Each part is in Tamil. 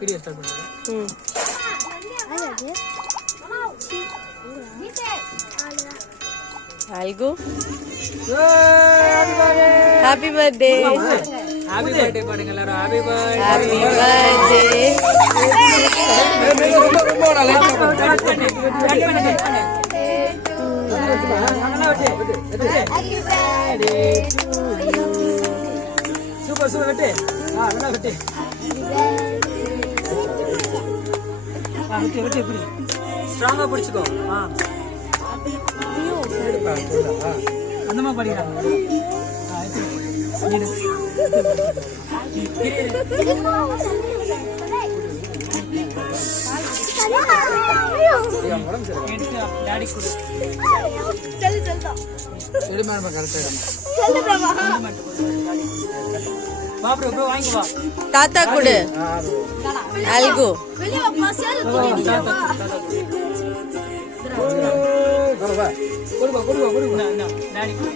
வீடியோ ஸ்டார்ட் பண்ணுங்க. Algo. Happy birthday. Happy birthday பாடுங்க எல்லாரும். Happy birthday. Happy birthday. Super super வெட்டு. நல்லா வெட்டு. வெட்டு வெட்டு இப்படி. ஸ்ட்ராங்கா பிடிச்சுக்கோ. அந்தமா படிக்கிறாங்க. தாத்தா கொடு. அல்கு.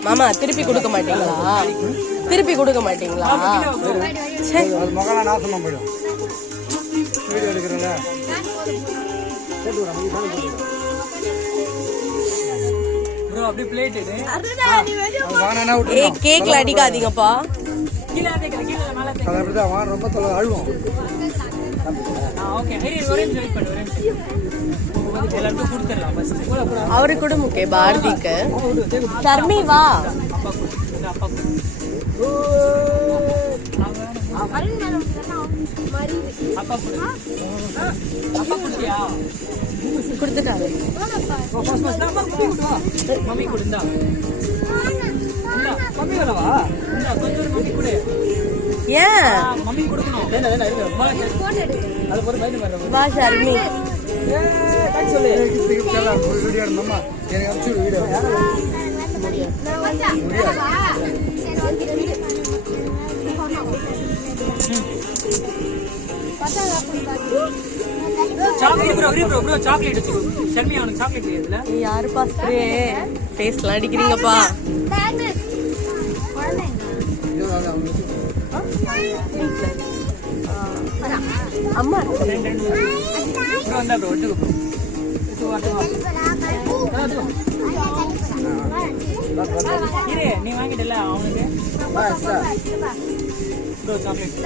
மாமா திருப்பி கொடுக்க மாட்டீங்களா? திருப்பி கொடுக்க மாட்டீங்களா? கேக்ல அடிக்காதீங்கப்பா. அவரு கூட முக்கிய பாரதிக்கு தர்மி வா. கொடுத்துட்டாரு. மம்மி கொடுந்தா மம்மி வரவா? கொஞ்சம் மம்மி கொடு. ஏன் மம்மி கொடுக்கணும்? வா ஷர்மி. சொல்லு வீடியோ எடுமா எனக்கு அனுப்பிச்சு video chocolate bro bro bro chocolate வெச்சுக்கோ. ஷர்மி அவனுக்கு சாக்லேட் தெரியாதுல? யாருப்பா ஸ்ப்ரே ஃபேஸ்ல அடிக்கிறீங்கப்பா? அம்மா ப்ரோ வந்தா ப்ரோ வெட்டுக்கு இரு நீ வாங்கிட்டல அவனுக்கு ப்ரோ சாக்லேட்